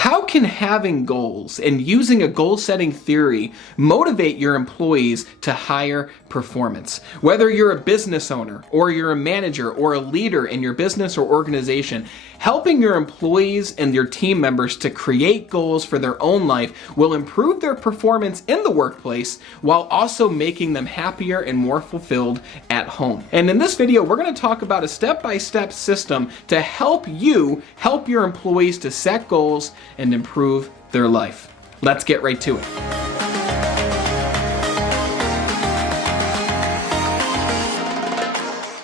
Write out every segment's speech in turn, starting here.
How can having goals and using a goal-setting theory motivate your employees to higher performance? Whether you're a business owner or you're a manager or a leader in your business or organization, helping your employees and your team members to create goals for their own life will improve their performance in the workplace while also making them happier and more fulfilled at home. And in this video, we're going to talk about a step-by-step system to help you help your employees to set goals and improve their life. Let's get right to it.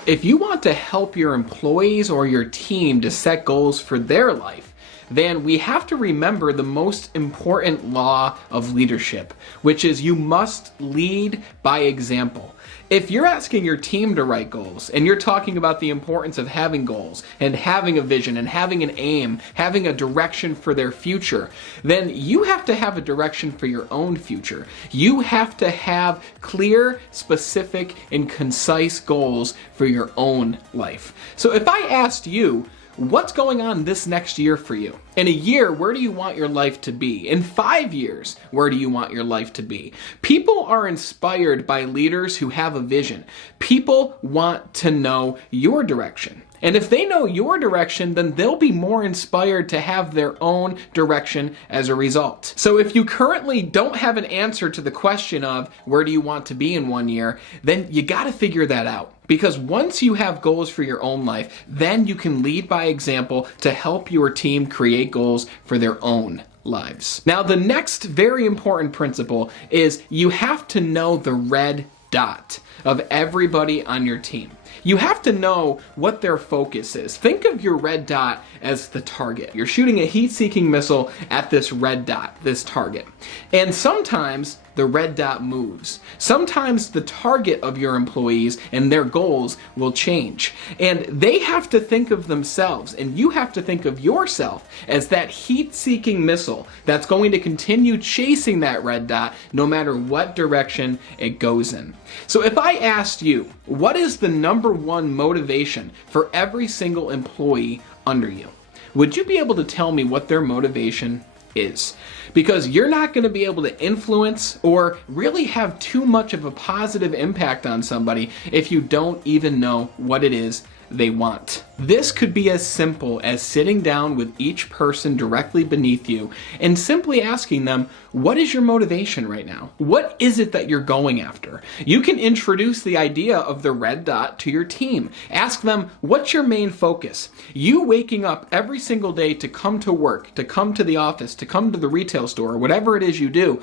If you want to help your employees or your team to set goals for their life, then we have to remember the most important law of leadership, which is you must lead by example. If you're asking your team to write goals and you're talking about the importance of having goals and having a vision and having an aim, having a direction for their future, then you have to have a direction for your own future. You have to have clear, specific, and concise goals for your own life. So if I asked you, what's going on this next year for you? In a year, where do you want your life to be? In 5 years, where do you want your life to be? People are inspired by leaders who have a vision. People want to know your direction. And if they know your direction, then they'll be more inspired to have their own direction as a result. So if you currently don't have an answer to the question of where do you want to be in 1 year, then you got to figure that out. Because once you have goals for your own life, then you can lead by example to help your team create goals for their own lives. Now, the next very important principle is you have to know the red dot of everybody on your team. You have to know what their focus is. Think of your red dot as the target. You're shooting a heat-seeking missile at this red dot, this target. And sometimes the red dot moves. Sometimes the target of your employees and their goals will change. And they have to think of themselves, and you have to think of yourself as that heat-seeking missile that's going to continue chasing that red dot no matter what direction it goes in. So if I asked you, what is the number one motivation for every single employee under you? Would you be able to tell me what their motivation is? Because you're not going to be able to influence or really have too much of a positive impact on somebody if you don't even know what it is they want. This could be as simple as sitting down with each person directly beneath you and simply asking them, what is your motivation right now? What is it that you're going after? You can introduce the idea of the red dot to your team. Ask them, what's your main focus? You waking up every single day to come to work, to come to the office, to come to the retail store, whatever it is you do.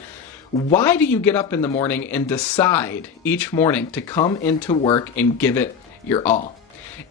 Why do you get up in the morning and decide each morning to come into work and give it your all?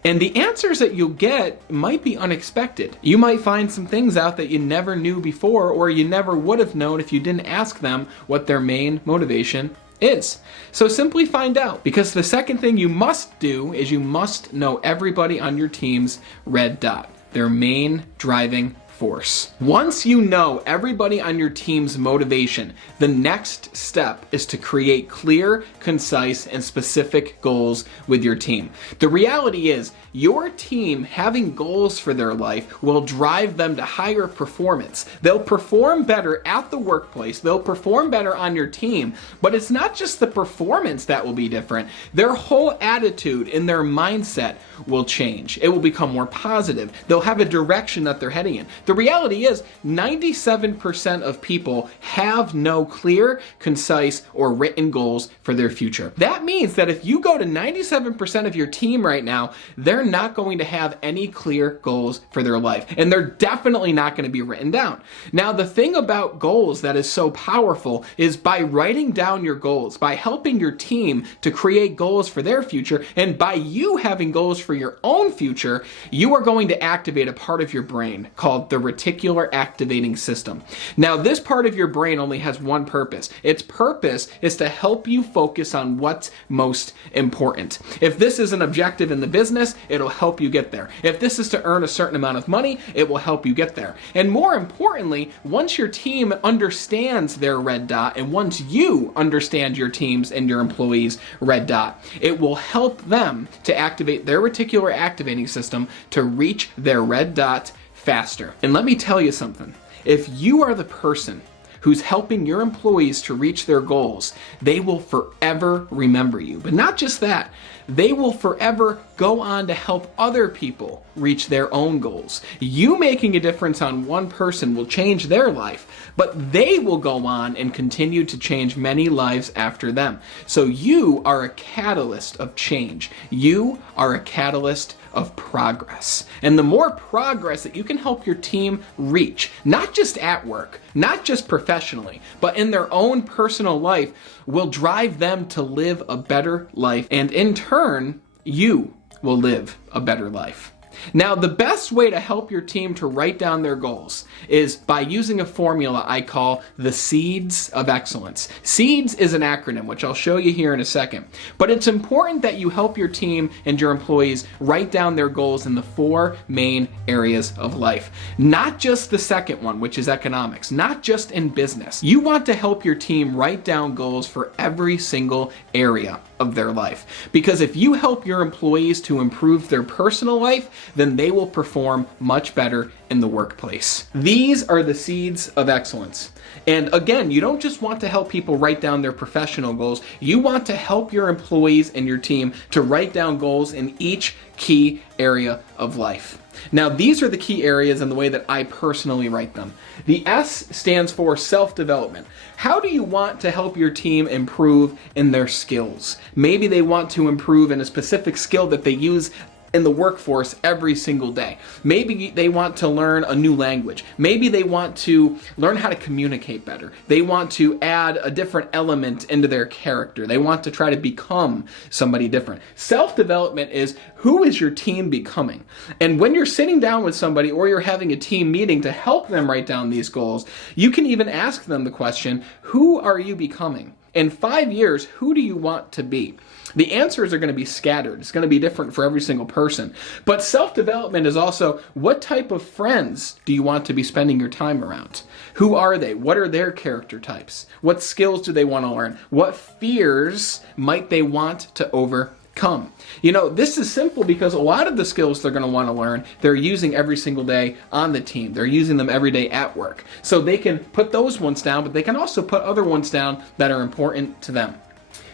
And the answers that you'll get might be unexpected. You might find some things out that you never knew before, or you never would have known if you didn't ask them what their main motivation is. So simply find out, because the second thing you must do is you must know everybody on your team's red dot, their main driving force. Once you know everybody on your team's motivation, the next step is to create clear, concise, and specific goals with your team. The reality is, your team having goals for their life will drive them to higher performance. They'll perform better at the workplace, they'll perform better on your team, but it's not just the performance that will be different. Their whole attitude and their mindset will change. It will become more positive. They'll have a direction that they're heading in. The reality is 97% of people have no clear, concise, or written goals for their future. That means that if you go to 97% of your team right now, they're not going to have any clear goals for their life. And they're definitely not going to be written down. Now, the thing about goals that is so powerful is by writing down your goals, by helping your team to create goals for their future, and by you having goals for your own future, you are going to activate a part of your brain called the reticular activating system. Now, this part of your brain only has one purpose. Its purpose is to help you focus on what's most important. If this is an objective in the business, it'll help you get there. If this is to earn a certain amount of money, it will help you get there. And more importantly, once your team understands their red dot, and once you understand your team's and your employees' red dot, it will help them to activate their reticular activating system to reach their red dot faster. And let me tell you something. If you are the person who's helping your employees to reach their goals, they will forever remember you. But not just that, they will forever go on to help other people reach their own goals. You making a difference on one person will change their life, but they will go on and continue to change many lives after them. So you are a catalyst of change. You are a catalyst of progress. And the more progress that you can help your team reach, not just at work, not just professionally, but in their own personal life, will drive them to live a better life. And in turn, you will live a better life. Now, the best way to help your team to write down their goals is by using a formula I call the Seeds of Excellence. SEEDS is an acronym, which I'll show you here in a second. But it's important that you help your team and your employees write down their goals in the 4 main areas of life. Not just the second one, which is economics, not just in business. You want to help your team write down goals for every single area of their life. Because if you help your employees to improve their personal life, then they will perform much better in the workplace. These are the Seeds of Excellence. And again, you don't just want to help people write down their professional goals. You want to help your employees and your team to write down goals in each key area of life. Now, these are the key areas in the way that I personally write them. The S stands for self-development. How do you want to help your team improve in their skills? Maybe they want to improve in a specific skill that they use in the workforce every single day. Maybe they want to learn a new language. Maybe they want to learn how to communicate better. They want to add a different element into their character. They want to try to become somebody different. Self-development is, who is your team becoming? And when you're sitting down with somebody or you're having a team meeting to help them write down these goals, you can even ask them the question, who are you becoming? In 5 years, who do you want to be? The answers are going to be scattered. It's going to be different for every single person. But self-development is also, what type of friends do you want to be spending your time around? Who are they? What are their character types? What skills do they want to learn? What fears might they want to overcome? You know, this is simple because a lot of the skills they're going to want to learn, they're using every single day on the team. They're using them every day at work. So they can put those ones down, but they can also put other ones down that are important to them.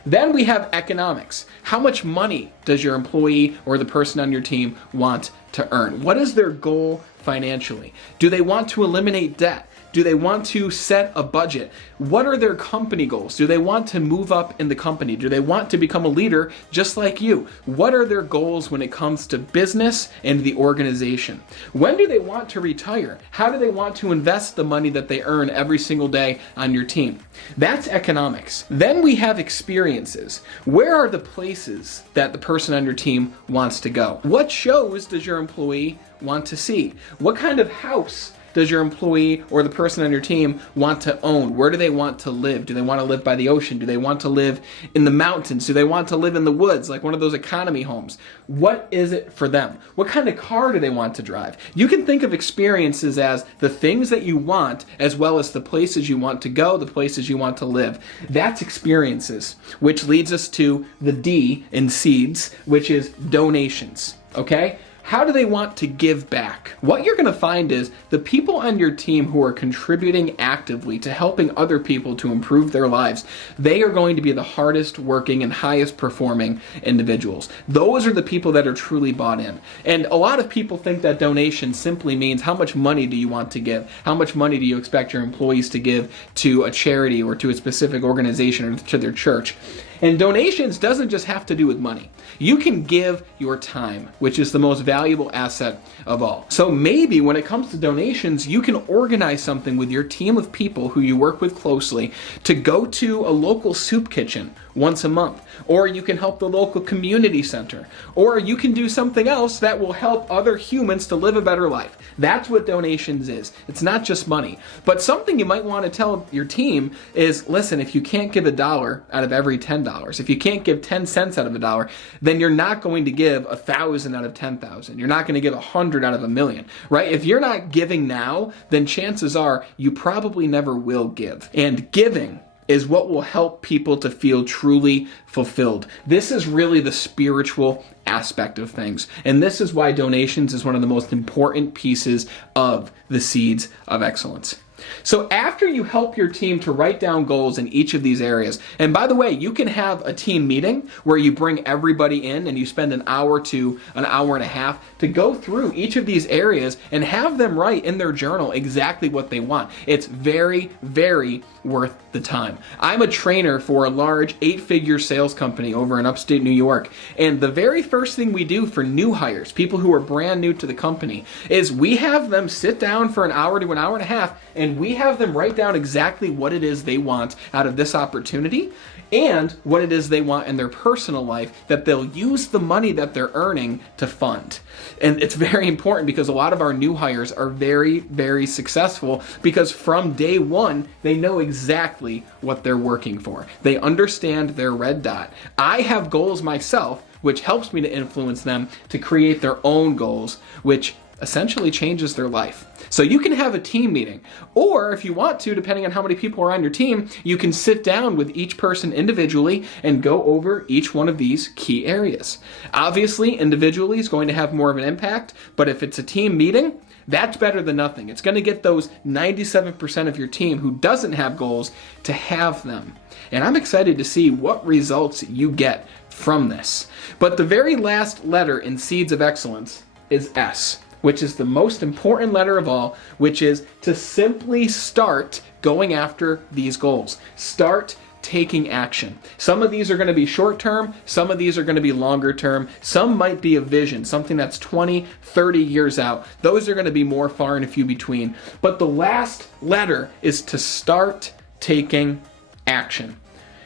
Then we have economics. How much money does your employee or the person on your team want to earn? What is their goal financially? Do they want to eliminate debt? Do they want to set a budget? What are their company goals? Do they want to move up in the company? Do they want to become a leader just like you? What are their goals when it comes to business and the organization? When do they want to retire? How do they want to invest the money that they earn every single day on your team? That's economics. Then we have experiences. Where are the places that the person on your team wants to go? What shows does your employee want to see? What kind of house does your employee or the person on your team want to own? Where do they want to live? Do they want to live by the ocean? Do they want to live in the mountains? Do they want to live in the woods, like one of those economy homes? What is it for them? What kind of car do they want to drive? You can think of experiences as the things that you want, as well as the places you want to go, the places you want to live. That's experiences, which leads us to the D in SEEDS, which is donations, okay? How do they want to give back? What you're going to find is the people on your team who are contributing actively to helping other people to improve their lives, they are going to be the hardest working and highest performing individuals. Those are the people that are truly bought in. And a lot of people think that donation simply means how much money do you want to give? How much money do you expect your employees to give to a charity or to a specific organization or to their church? And donations doesn't just have to do with money. You can give your time, which is the most valuable asset of all. So maybe when it comes to donations, you can organize something with your team of people who you work with closely to go to a local soup kitchen once a month, or you can help the local community center, or you can do something else that will help other humans to live a better life. That's what donations is. It's not just money. But something you might want to tell your team is, listen, if you can't give $1 out of every $10, if you can't give 10 cents out of $1, then you're not going to give 1,000 out of 10,000. You're not going to give 100 out of 1,000,000, right? If you're not giving now, then chances are you probably never will give. And giving is what will help people to feel truly fulfilled. This is really the spiritual aspect of things. And this is why donations is one of the most important pieces of the Seeds of Excellence. So after you help your team to write down goals in each of these areas, and by the way, you can have a team meeting where you bring everybody in and you spend an hour to an hour and a half to go through each of these areas and have them write in their journal exactly what they want. It's very, very worth the time. I'm a trainer for a large 8-figure sales company over in upstate New York, and the very first thing we do for new hires, people who are brand new to the company, is we have them sit down for an hour to an hour and a half, and we have them write down exactly what it is they want out of this opportunity and what it is they want in their personal life that they'll use the money that they're earning to fund. And it's very important because a lot of our new hires are very, very successful because from day one, they know exactly what they're working for. They understand their red dot. I have goals myself, which helps me to influence them to create their own goals, which essentially changes their life. So you can have a team meeting, or if you want to, depending on how many people are on your team, you can sit down with each person individually and go over each one of these key areas. Obviously, individually is going to have more of an impact, but if it's a team meeting, that's better than nothing. It's going to get those 97% of your team who doesn't have goals to have them. And I'm excited to see what results you get from this. But the very last letter in Seeds of Excellence is S, which is the most important letter of all, which is to simply start going after these goals. Start taking action. Some of these are going to be short term, some of these are going to be longer term, some might be a vision, something that's 20, 30 years out. Those are going to be more far and few between. But the last letter is to start taking action.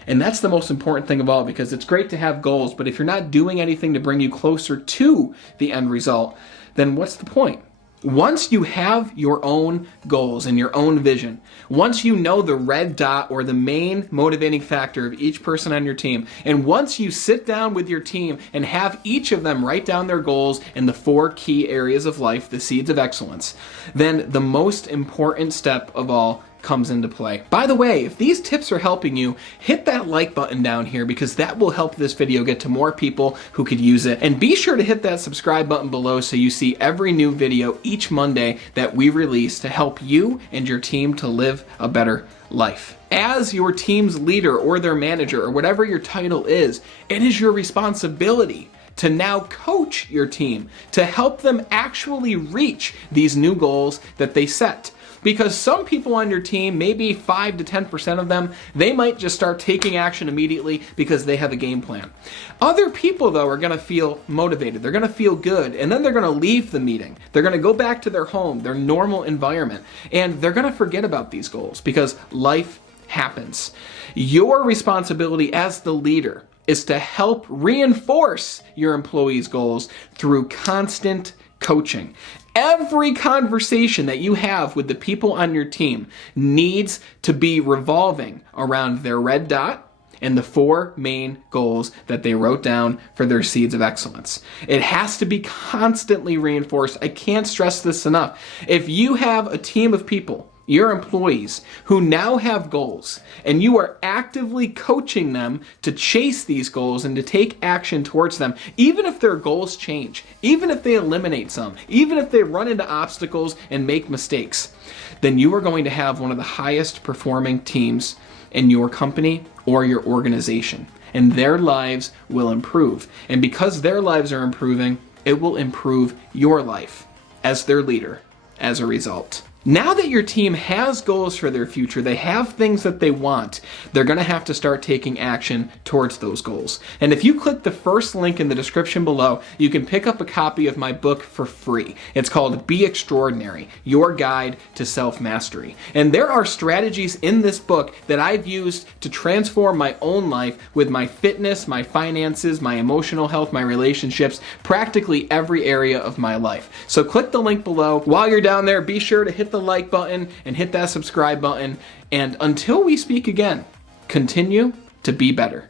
And that's the most important thing of all, because it's great to have goals, but if you're not doing anything to bring you closer to the end result, then what's the point? Once you have your own goals and your own vision, once you know the red dot or the main motivating factor of each person on your team, and once you sit down with your team and have each of them write down their goals in the 4 key areas of life, the Seeds of Excellence, then the most important step of all comes into play. By the way, if these tips are helping you, hit that like button down here because that will help this video get to more people who could use it. And be sure to hit that subscribe button below so you see every new video each Monday that we release to help you and your team to live a better life. As your team's leader or their manager or whatever your title is, it is your responsibility to now coach your team to help them actually reach these new goals that they set. Because some people on your team, maybe 5 to 10% of them, they might just start taking action immediately because they have a game plan. Other people, though, are going to feel motivated. They're going to feel good, and then they're going to leave the meeting. They're going to go back to their home, their normal environment, and they're going to forget about these goals because life happens. Your responsibility as the leader is to help reinforce your employees' goals through constant coaching. Every conversation that you have with the people on your team needs to be revolving around their red dot and the 4 main goals that they wrote down for their Seeds of Excellence. It has to be constantly reinforced. I can't stress this enough. If you have a team of people, your employees, who now have goals, and you are actively coaching them to chase these goals and to take action towards them, even if their goals change, even if they eliminate some, even if they run into obstacles and make mistakes, then you are going to have one of the highest performing teams in your company or your organization, and their lives will improve. And because their lives are improving, it will improve your life as their leader as a result. Now that your team has goals for their future, they have things that they want, they're going to have to start taking action towards those goals. And if you click the first link in the description below, you can pick up a copy of my book for free. It's called Be Extraordinary, Your Guide to Self-Mastery. And there are strategies in this book that I've used to transform my own life with my fitness, my finances, my emotional health, my relationships, practically every area of my life. So click the link below. While you're down there, be sure to hit the like button and hit that subscribe button. And until we speak again, continue to be better.